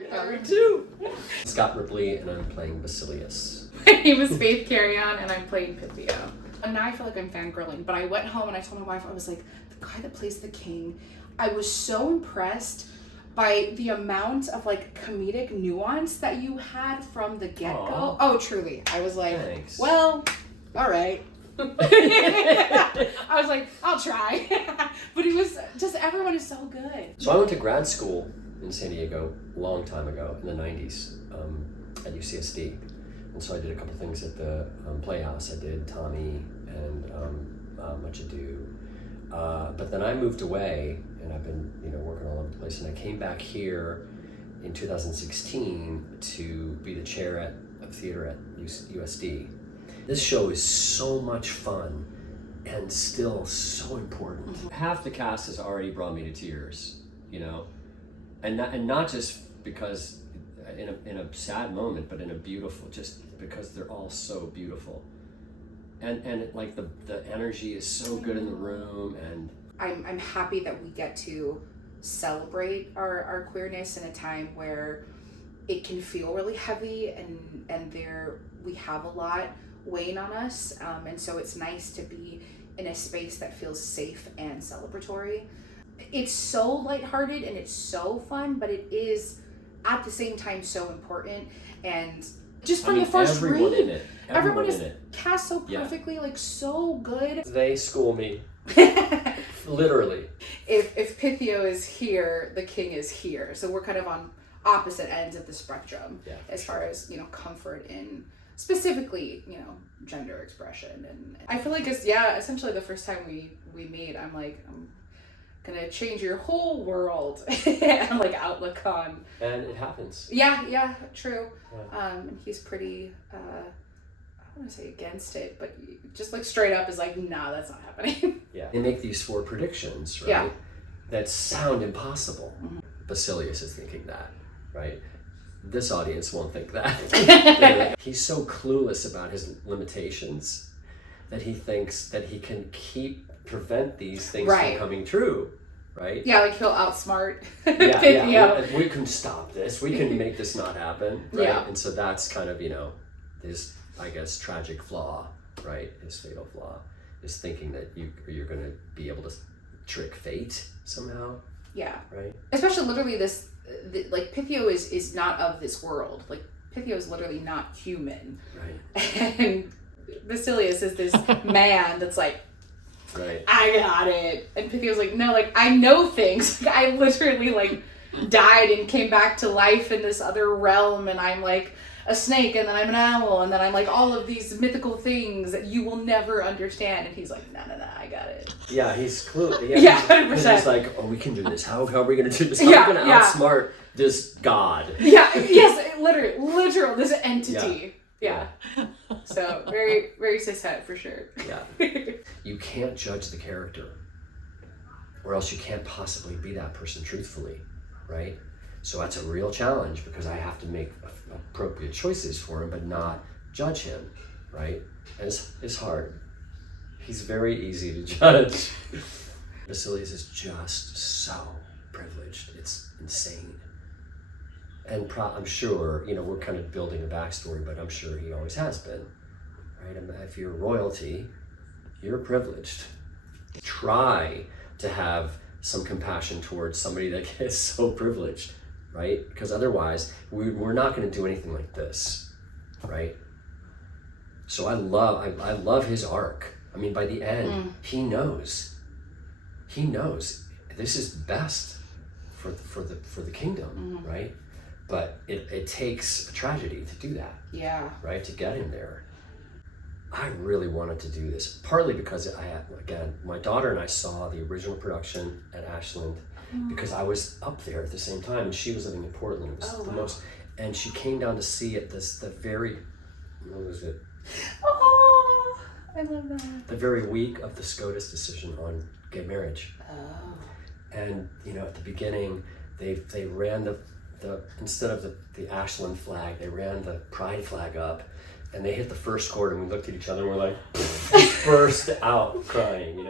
Yeah, me too. Scott Ripley, and I'm playing Basilius. My name is Faith Carrion, and I'm playing Pythio. And now I feel like I'm fangirling, but I went home and I told my wife, I was like, the guy that plays the king, I was so impressed by the amount of like comedic nuance that you had from the get-go. Oh, truly. I was like, Thanks. Well, all right. I was like, I'll try. But it was just, everyone is so good. So I went to grad school in San Diego a long time ago, in the 90s, at UCSD. And so I did a couple things at the Playhouse. I did Tommy and Much Ado. But then I moved away, and I've been working all over the place. And I came back here in 2016 to be the chair of theater at USD. This show is so much fun and still so important. Mm-hmm. Half the cast has already brought me to tears, and not just because in a sad moment, but in a beautiful, just because they're all so beautiful, and like the energy is so good in the room, and I'm happy that we get to celebrate our queerness in a time where it can feel really heavy and we have a lot weighing on us, and so it's nice to be in a space that feels safe and celebratory. It's so lighthearted and it's so fun, but it is at the same time so important. And just from the first read, everyone is cast so perfectly, like so good. They school me. Literally. If Pythio is here, the king is here. So we're kind of on opposite ends of the spectrum as far as comfort in specifically gender expression. And I feel like it's essentially the first time we meet, I'm like, I'm gonna change your whole world and like outlook on. And it happens. Yeah, true. Yeah. And he's pretty I don't want to say against it, but just like straight up is like, nah, that's not happening. Yeah. They make these 4 predictions, right? Yeah. That sound impossible. Mm-hmm. Basilius is thinking that, right? This audience won't think that. He's so clueless about his limitations that he thinks that he can prevent these things from coming true, right? Yeah, like he'll outsmart. We can stop this. We can make this not happen, right? Yeah. And so that's kind of, his, I guess, tragic flaw, right? His fatal flaw is thinking that you're going to be able to trick fate somehow. Yeah. Right? Especially literally like Pythio is not of this world. Like Pythio is literally not human. Right. And Basilius is this man that's like, right. I got it. And Pythio's like, no, like I know things. Like, I literally like died and came back to life in this other realm, and I'm like a snake, and then I'm an owl, and then I'm like all of these mythical things that you will never understand. And he's like, no, I got it. Yeah, he's clueless. Yeah, 100%. He's like, oh, we can do this. How are we going to do this? How are we going to outsmart this god? Yeah, yes, literal, this entity. Yeah. So very, very cishet for sure. Yeah. You can't judge the character, or else you can't possibly be that person truthfully, right? So that's a real challenge, because I have to make appropriate choices for him, but not judge him, right? And it's hard. He's very easy to judge. Basilius is just so privileged. It's insane. And I'm sure, we're kind of building a backstory, but I'm sure he always has been, right? And if you're royalty, you're privileged. Try to have some compassion towards somebody that is so privileged, right? Because otherwise, we're not going to do anything like this, right? So I love his arc. I mean, by the end, he knows this is best for the kingdom, right? But it takes a tragedy to do that. Yeah. Right? To get him there. I really wanted to do this, partly because my daughter and I saw the original production at Ashland because I was up there at the same time, and she was living in Portland. It was and she came down to see it what was it? Oh, I love that. The very week of the SCOTUS decision on gay marriage. Oh. And, at the beginning, they ran the instead of the Ashland flag, they ran the pride flag up, and they hit the first chord, and we looked at each other and we're like, burst out crying,